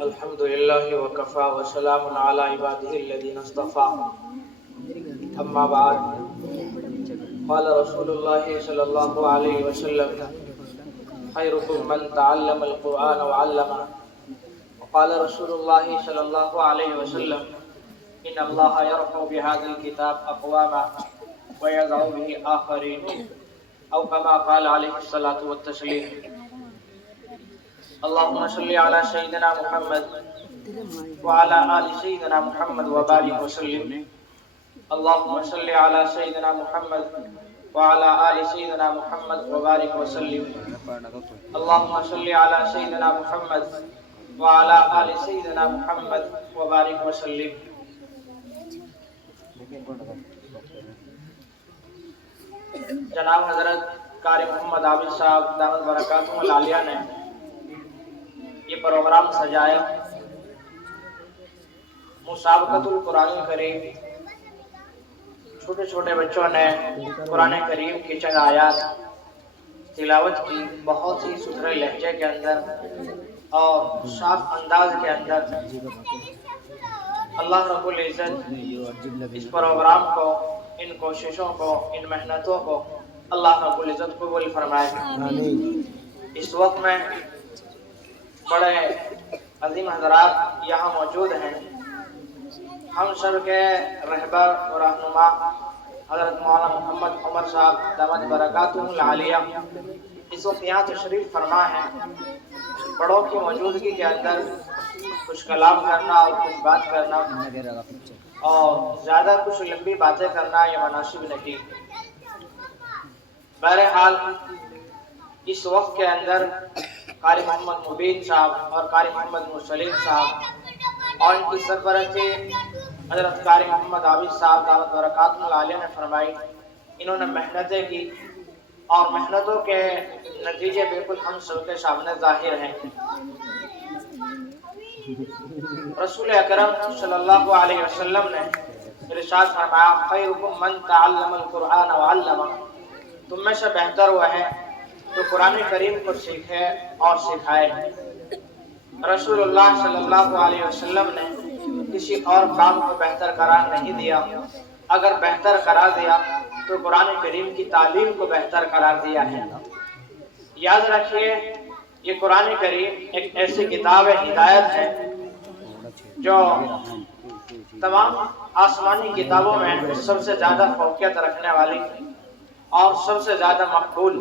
الحمد لله وكفى وسلام على عباده الذين اصطفى أما بعد قال رسول الله صلى الله عليه وسلم خيركم من تعلم القرآن وعلمه وقال رسول الله صلى الله عليه وسلم إن الله يرفع بهذا الكتاب أقواما ويضع به آخرين أو كما قال عليه الصلاة والتسليم اللهم صل على سيدنا محمد وعلى آل سيدنا محمد وبارك وسلم اللهم صل على سيدنا محمد وعلى آل سيدنا محمد وبارك وسلم اللهم صل على سيدنا محمد وعلى آل سيدنا محمد وبارك وسلم جناب حضرت قاری محمد عابد صاحب دامت برکاتہ العالیہ نے یہ پروگرام سجایا مسابقۃ القرآن الکریم چھوٹے چھوٹے بچوں نے قرآن کریم کی چند آیات تلاوت کی بہت ہی ستھرے لہجے کے اندر اور صاف انداز کے اندر اللہ رب العزت اس پروگرام کو ان کوششوں کو ان محنتوں کو اللہ رب العزت قبول فرمائے اس وقت میں بڑے عظیم حضرات یہاں موجود ہیں ہم سب کے رہبر و رہنما حضرت مولانا محمد عمر صاحب دامت برکاتہ العالیہ اس وقت یہاں تشریف فرما ہے بڑوں کی موجودگی کے اندر کچھ کلام کرنا اور کچھ بات کرنا اور زیادہ کچھ لمبی باتیں کرنا یہ مناسب نہیں بہرحال اس وقت کے اندر قاری محمد مبین صاحب اور قاری محمد مرسلین صاحب اور ان کی سرپرستی حضرت قاری محمد عابد صاحب دامت برکاتہ العالیہ نے فرمائی انہوں نے محنتیں کی اور محنتوں کے نتیجے بالکل ہم سب کے سامنے ظاہر ہیں رسول اکرم صلی اللہ علیہ وسلم نے ارشاد فرمایا خیرکم من تعلم القرآن وعلمہ تم میں سے بہتر وہ ہے جو قرآن کریم کو سیکھے اور سکھائے رسول اللہ صلی اللہ علیہ وسلم نے کسی اور کام کو بہتر قرار نہیں دیا اگر بہتر قرار دیا تو قرآن کریم کی تعلیم کو بہتر قرار دیا ہے یاد رکھیے یہ قرآن کریم ایک ایسی کتاب ہدایت ہے جو تمام آسمانی کتابوں میں سب سے زیادہ فوقیت رکھنے والی اور سب سے زیادہ مقبول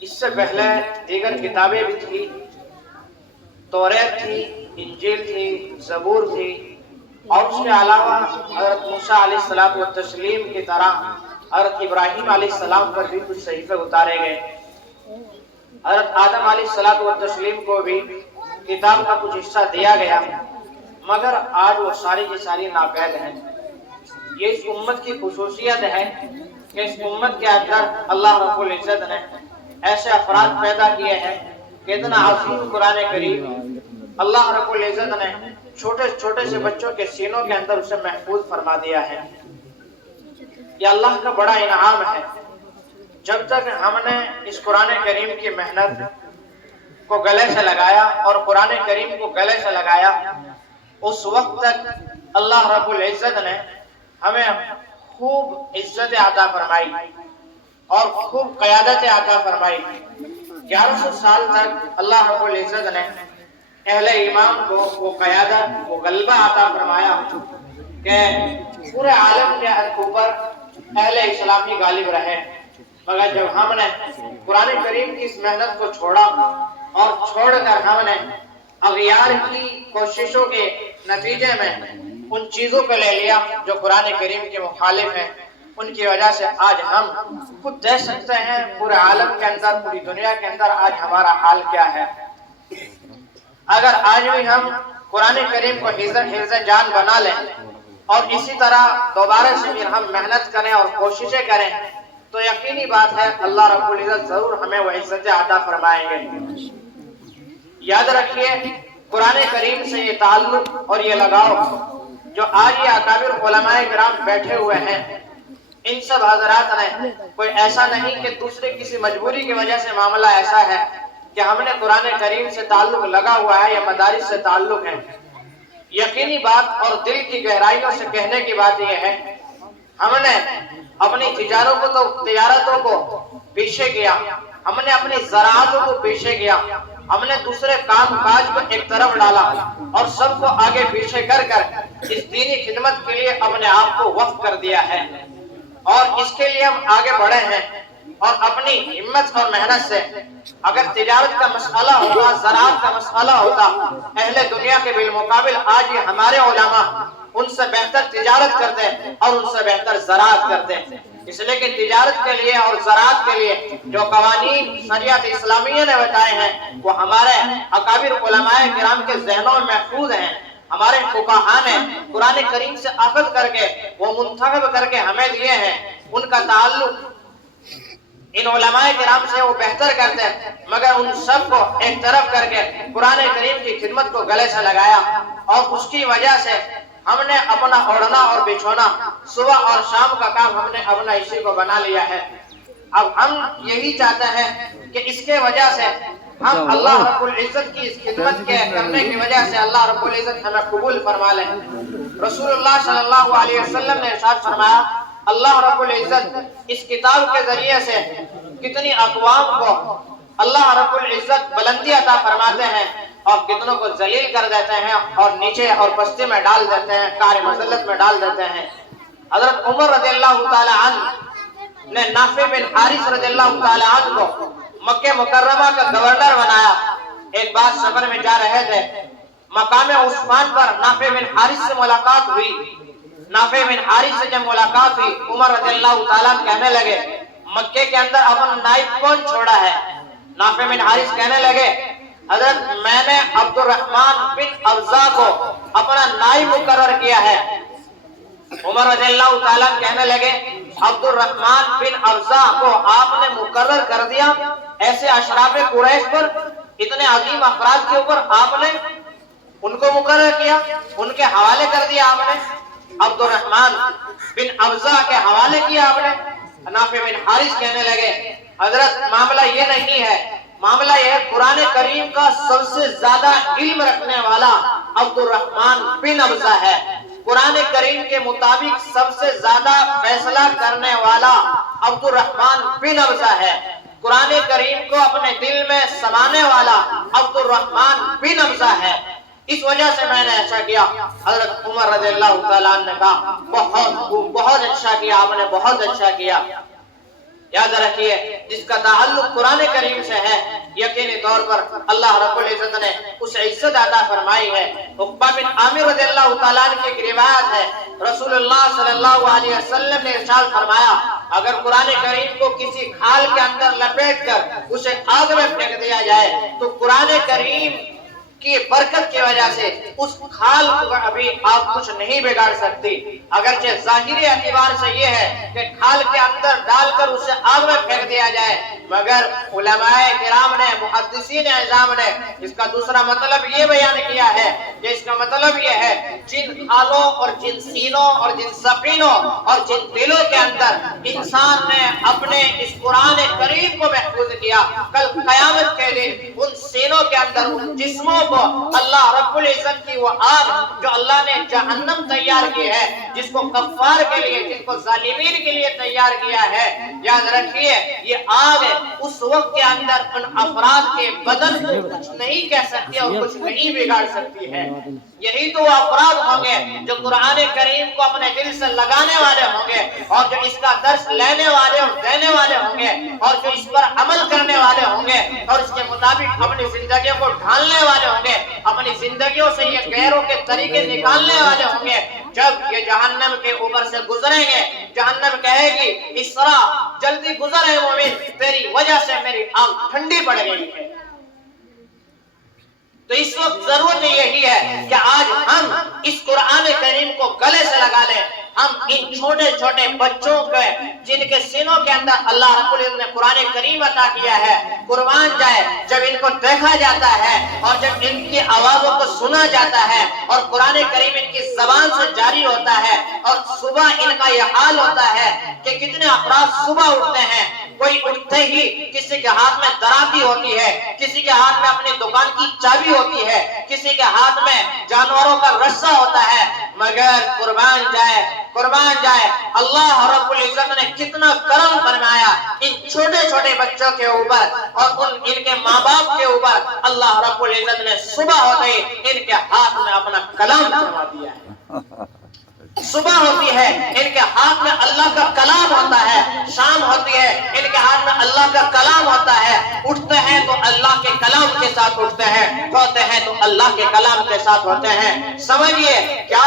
اس سے پہلے دیگر کتابیں بھی تھی توریت تھی انجیل تھی زبور تھی اور اس کے علاوہ حضرت موسیٰ علیہ السلام و تسلیم کی طرح حضرت ابراہیم علیہ السلام پر بھی کچھ صحیفے اتارے گئے حضرت آدم علیہ السلام و تسلیم کو بھی کتاب کا کچھ حصہ دیا گیا مگر آج وہ ساری کی ساری ناپید ہیں یہ اس امت کی خصوصیت ہے کہ اس امت کے اندر اللہ رب العزت نے ایسے افراد پیدا کیے ہیں کہ اتنا عظیم قرآن کریم اللہ رب العزت نے چھوٹے چھوٹے سے بچوں کے سینوں کے اندر اسے محفوظ فرما دیا ہے یہ اللہ کا بڑا انعام ہے جب تک ہم نے اس قرآن کریم کی محنت کو گلے سے لگایا اور قرآن کریم کو گلے سے لگایا اس وقت تک اللہ رب العزت نے ہمیں خوب عزت عطا فرمائی اور خوب قیادت عطا فرمائی 1100 سال تک اللہ رب العزت نے اہل ایمان کو وہ قیادت وہ غلبہ عطا فرمایا کہ پورے عالم کے اوپر اہل اسلامی غالب رہے مگر جب ہم نے قرآن کریم کی اس محنت کو چھوڑا اور چھوڑ کر ہم نے اغیار کی کوششوں کے نتیجے میں ان چیزوں کو لے لیا جو قرآن کریم کے مخالف ہیں ان کی وجہ سے آج ہم خود دیکھ سکتے ہیں پورے عالم کے اندر پوری دنیا کے اندر آج ہمارا حال کیا ہے اگر آج بھی ہم قرآن کریم کو حفظ جان بنا لیں اور اسی طرح دوبارہ سے بھی ہم محنت کریں اور کوششیں کریں تو یقینی بات ہے اللہ رب العزت ضرور ہمیں وہ عزت عطا فرمائیں گے یاد رکھیے قرآن کریم سے یہ تعلق اور یہ لگاؤ جو آج یہ اکابر علماء کرام بیٹھے ہوئے ہیں ان سب حضرات نے کوئی ایسا نہیں کہ دوسرے کسی مجبوری کی وجہ سے معاملہ ایسا ہے کہ ہم نے قرآن کریم سے تعلق لگا ہوا ہے یا مدارس سے تعلق ہے، یقینی بات اور دل کی گہرائیوں سے کہنے کی بات یہ ہے، ہم نے اپنی تجارتوں کو پیچھے کیا، ہم نے اپنی زراعتوں کو پیچھے کیا، ہم نے دوسرے کام کاج کو ایک طرف ڈالا اور سب کو آگے پیچھے کر اس دینی خدمت کے لیے اپنے آپ کو وقف کر دیا ہے، اور اس کے لیے ہم آگے بڑھے ہیں، اور اپنی ہمت اور محنت سے اگر تجارت کا مسئلہ ہوتا، زراعت کا مسئلہ ہوتا، اہل دنیا کے بالمقابل آج یہ ہمارے علماء ان سے بہتر تجارت کرتے اور ان سے بہتر زراعت کرتے، اس لیے کہ تجارت کے لیے اور زراعت کے لیے جو قوانین شریعت اسلامیہ نے بتائے ہیں وہ ہمارے اکابر علماء کرام کے ذہنوں میں محفوظ ہیں۔ ہمارے فقہاء نے قرآن کریم سے اخذ کر کے وہ منتخب کر کے ہمیں دیے ہیں، ان کا تعلق ان علماء کرام سے وہ بہتر کرتے ہیں، مگر ان سب کو ایک طرف کر کے قرآن کریم کی خدمت کو گلے سے لگایا، اور اس کی وجہ سے ہم نے اپنا اوڑھنا اور بچھونا صبح اور شام کا کام ہم نے اپنا اسی کو بنا لیا ہے۔ اب ہم یہی چاہتے ہیں کہ اس کے وجہ سے ہم اللہ رب العزت کی اس خدمت کے کرنے کی وجہ سے اللہ رب العزت ہمیں قبول فرما لیں۔ رسول اللہ صلی اللہ علیہ وسلم نے ارشاد فرمایا، اللہ رب العزت اس کتاب کے ذریعے سے کتنی اقوام کو اللہ رب العزت بلندی عطا فرماتے ہیں اور کتنوں کو ذلیل کر دیتے ہیں اور نیچے اور پستی میں ڈال دیتے ہیں، کار مذلت میں ڈال دیتے ہیں۔ حضرت عمر رضی اللہ تعالی عنہ نے نافع بن حارث رضی اللہ تعالی عنہ کو مکہ مکرمہ کا گورنر بنایا۔ ایک بار سفر میں جا رہے تھے، مقام عثمان پر نافع بن حارث سے ملاقات ہوئی۔ نافع بن حارث سے جب ملاقات ہوئی، عمر رضی اللہ تعالیٰ کہنے لگے، مکے کے اندر اپنا نائب کون چھوڑا ہے؟ نافع بن حارث کہنے لگے، حضرت میں نے عبد الرحمن بن افزا کو اپنا نائب مقرر کیا ہے۔ عمر رضی اللہ تعالیٰ کہنے لگے، عبد الرحمن بن افزا کو آپ نے مقرر کر دیا، ایسے اشراف قریش پر، اتنے عظیم افراد کے اوپر آپ نے ان کو مقرر کیا، ان کے حوالے کر دیا آپ نے، عبد الرحمن بن افزا کے حوالے کیا آپ نے۔ نافع بن حارث کہنے لگے، حضرت معاملہ یہ نہیں ہے، معاملہ یہ ہے قرآن کریم کا سب سے زیادہ علم رکھنے والا عبد الرحمن بن افزا ہے، قرآن کریم کے مطابق سب سے زیادہ فیصلہ کرنے والا عبد الرحمن بن افزا ہے، قرآن کریم کو اپنے دل میں سمانے والا عبد الرحمن بن افزا ہے، اس وجہ سے میں نے ایسا کیا۔ حضرت عمر رضی اللہ تعالیٰ عنہ نے کہا، بہت اچھا کیا آپ نے، بہت اچھا کیا۔ یاد رکھیے، جس کا تعلق قرآن کریم سے ہے یقینی طور پر اللہ رب العزت نے اس عزت عطا فرمائی ہے۔ عقبہ بن عامر رضی اللہ تعالیٰ عنہ کی ایک روایت ہے، رسول اللہ صلی اللہ علیہ وسلم نے ارشاد فرمایا، اگر قرآن کریم کو کسی کھال کے اندر لپیٹ کر اسے آگ میں پھینک دیا جائے تو قرآن کریم کی برکت کی وجہ سے اس کھال کو ابھی آپ کچھ نہیں بگاڑ سکتی، اگرچہ ظاہری اعتبار سے یہ ہے کہ کھال کے اندر ڈال کر اسے آگ میں پھینک دیا جائے، مگر علماء کرام نے، محدثین اعظام نے اس کا دوسرا مطلب یہ بیان کیا ہے کہ اس کا مطلب یہ ہے جن کھالوں اور جن سینوں اور جن سفینوں اور جن دلوں کے اندر انسان نے اپنے اس قرآن کریم کو محفوظ کیا، کل قیامت کے دن ان سینوں کے اندر، ان جسموں کو اللہ رب العزت کی وہ آگ جو اللہ نے جہنم تیار کی ہے، جس کو کفار کے لیے، جس کو ظالمین کے لیے تیار کیا ہے، یاد رکھیے یہ آگ اس وقت کے اندر ان افراد کے بدن کو کچھ نہیں کہہ سکتی اور کچھ نہیں بگاڑ سکتی ہے۔ یہی تو وہ افراد ہوں گے جو قرآن کریم کو اپنے دل سے لگانے والے ہوں گے اور جو اس کا درس لینے والے اور دینے والے ہوں گے اور جو اس پر عمل کرنے والے ہوں گے اور اس کے مطابق اپنی زندگیوں کو ڈھالنے والے ہوں گے، اپنی زندگیوں سے یہ غیروں کے طریقے نکالنے والے ہوں گے۔ جب یہ جہنم کے اوپر سے گزریں گے، جہنم کہے گی، اسرا جلدی گزر ہے مومن، تیری وجہ سے میری آگ ٹھنڈی پڑ گئی ہے۔ تو اس وقت ضرورت یہی ہے کہ آج ہم اس قرآن کریم کو گلے سے لگا لیں، ہم ان چھوٹے چھوٹے بچوں کے جن کے سینوں کے اندر اللہ رب العزت نے قرآن کریم عطا کیا ہے، قربان جائے جب ان کو دیکھا جاتا ہے اور جب ان کی آوازوں کو سنا جاتا ہے اور قرآن کریم ان کی زبان سے جاری ہوتا ہے، اور صبح ان کا یہ حال ہوتا ہے کہ کتنے افراد صبح اٹھتے ہیں، کوئی اٹھتے ہی کسی کے ہاتھ میں دراتی ہوتی ہے، کسی کے ہاتھ میں اپنی دکان کی چابی ہوتی ہے، کسی کے ہاتھ میں جانوروں کا رسہ ہوتا ہے، مگر قربان جائے اللہ رب العزت نے کتنا کرم فرمایا ان چھوٹے چھوٹے بچوں کے اوپر اور ان کے ماں باپ کے اوپر۔ اللہ رب العزت نے صبح ہوتے ہی ان کے ہاتھ میں اپنا کلام تھما دیا ہے۔ صبح ہوتی ہے ان کے ہاتھ میں اللہ کا کلام ہوتا ہے، شام ہوتی ہے ان کے ہاتھ میں اللہ کا کلام ہوتا ہے، اٹھتے ہیں تو اللہ کے کلام کے ساتھ اٹھتے ہیں، ہوتے ہیں تو اللہ کے کلام کے ساتھ ہوتے ہیں۔ سمجھئے کیا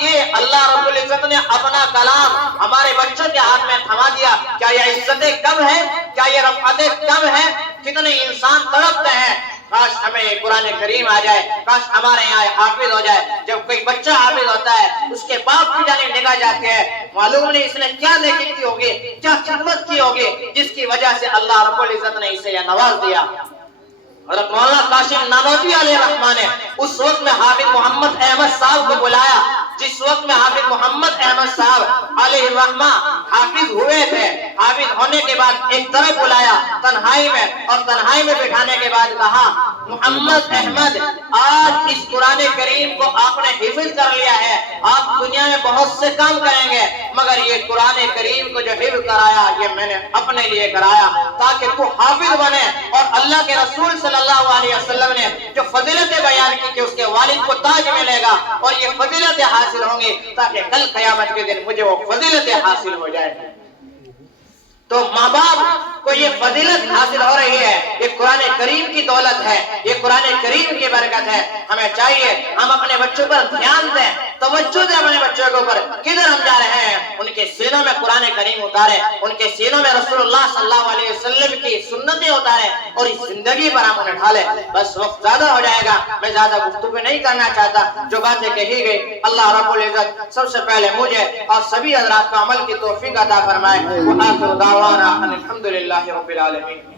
یہ اللہ رب العزت نے اپنا کلام ہمارے بچوں کے ہاتھ میں تھما دیا، کیا یہ عزتیں کم ہیں؟ کیا یہ رفعتیں کم ہیں؟ کتنے انسان تڑپتے ہیں کاش ہمیں یہ قرآن کریم آ جائے، کاش ہمارے یہاں حافظ ہو جائے۔ جب کوئی بچہ حافظ ہوتا ہے اس کے باپ کی جانب نگاہ جاتی ہے، معلوم نہیں اس نے کیا نیکی کی ہوگی، کیا خدمت کی ہوگی جس کی وجہ سے اللہ رب العزت نے اسے یہ نواز دیا۔ اور مولانا قاسم نانوتوی علیہ الرحمہ نے اس وقت میں حافظ محمد احمد صاحب کو بلایا جس وقت میں حافظ محمد احمد صاحب علیہ الرحمہ حافظ ہوئے تھے۔ حافظ ہونے کے بعد ایک طرف بلایا تنہائی میں، اور تنہائی میں بٹھانے کے بعد کہا محمد احمد آج اس قرآن کریم کو آپ نے حفظ کر لیا ہے، آپ دنیا میں بہت سے کام کریں گے مگر یہ قرآن کریم کو جو حفظ کرایا یہ میں نے اپنے لیے کرایا تاکہ تو حافظ بنے، اور اللہ کے رسول صلی اللہ علیہ وسلم نے جو فضیلتیں بیان کی کہ اس کے والد کو تاج ملے گا اور یہ فضیلتیں حاصل ہوں گی تاکہ کل قیامت کے دن مجھے وہ فضیلتیں حاصل ہو جائیں۔ تو ماں باپ کو یہ فضیلت حاصل ہو رہی ہے، یہ قرآن کریم کی دولت ہے، یہ قرآن کریم کی برکت ہے۔ ہمیں چاہیے ہم اپنے بچوں پر دھیان دیں، توجہ دیں اپنے بچوں کے اوپر، کدھر ہم جا رہے ہیں ان کے سینوں میں قرآن کریم اتاریں، ان کے سینوں میں رسول اللہ صلی اللہ علیہ وسلم کی سنتیں اتاریں اور اس زندگی پر ہم انہیں ڈھالیں۔ بس وقت زیادہ ہو جائے گا، میں زیادہ گفتگو نہیں کرنا چاہتا، جو باتیں کہی گئی اللہ رب العزت سب سے پہلے مجھے اور سبھی حضرات کو عمل کی توفیق عطا فرمائے۔ وآخر دعوانا الحمدللہ رب العالمین۔